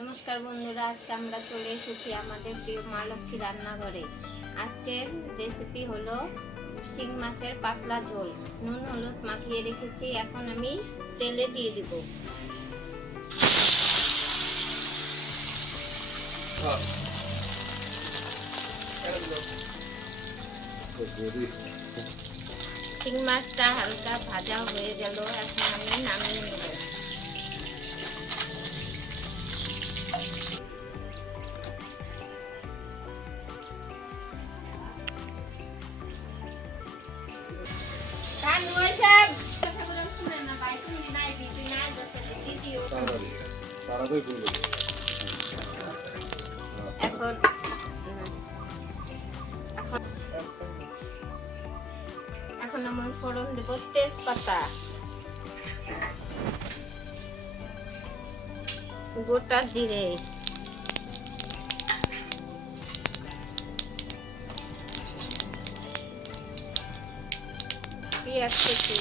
নমস্কার বন্ধুরা, আজকে আমরা চলে এসেছি আমাদের প্রিয় মা লক্ষ্মী রান্নাঘরে। আজকের রেসিপি হলো শিং মাছের পাতলা ঝোল। নুন হলুদ মাখিয়ে রেখেছি, এখন আমি তেলে দিয়ে দিব। শিং মাছটা হালকা ভাজা হয়ে গেল, এখন আমি নামিয়ে নেব। এখন আমি ফোড়ন দেব তেজপাতা, গোটা জিরে, পেঁয়াজ কুচি,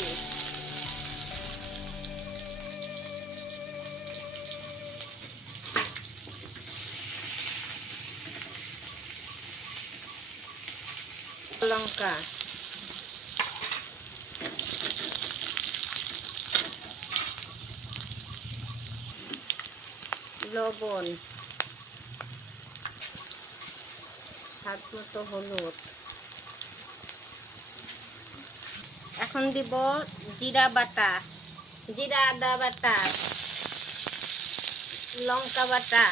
লঙ্কা, লবণ, স্বাদ মতো হলুদ। এখন দিব জিরা বাটা, জিরা আদা বাটা, লঙ্কা বাটা,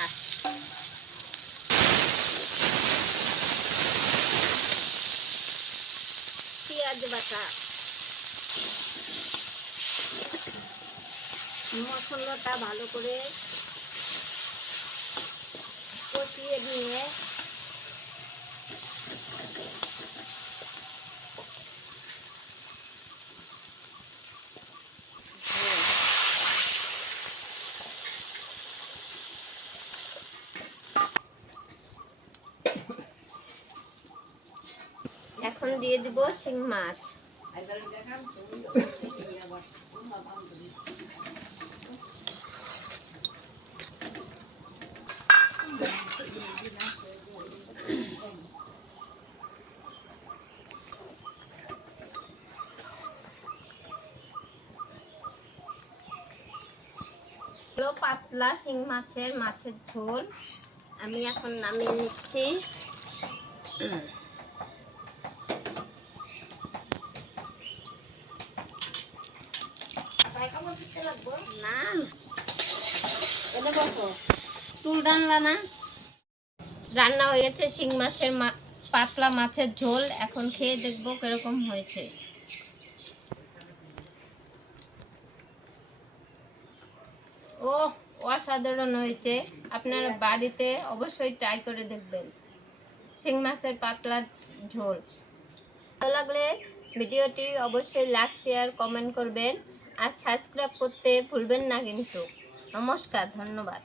পেঁয়াজ বাটা। মশলাটা ভালো করে কষিয়ে নিয়ে এখন দিয়ে দিব শিং মাছ। পাতলা শিং মাছের ঝোল আমি এখন নামিয়ে নিচ্ছি। না তুল রান্না না রান্না হয়ে গেছে শিং মাছের পাতলা মাছের ঝোল। এখন খেয়ে দেখবো কিরকম হয়েছে। ও অসাধারণ হয়েছে, আপনারা বাড়িতে অবশ্যই ট্রাই করে দেখবেন। শিং মাছের পাতলা ঝোল ভালো লাগলে ভিডিওটি অবশ্যই লাইক শেয়ার কমেন্ট করবেন আর সাবস্ক্রাইব করতে ভুলবেন না কিন্তু। নমস্কার, ধন্যবাদ।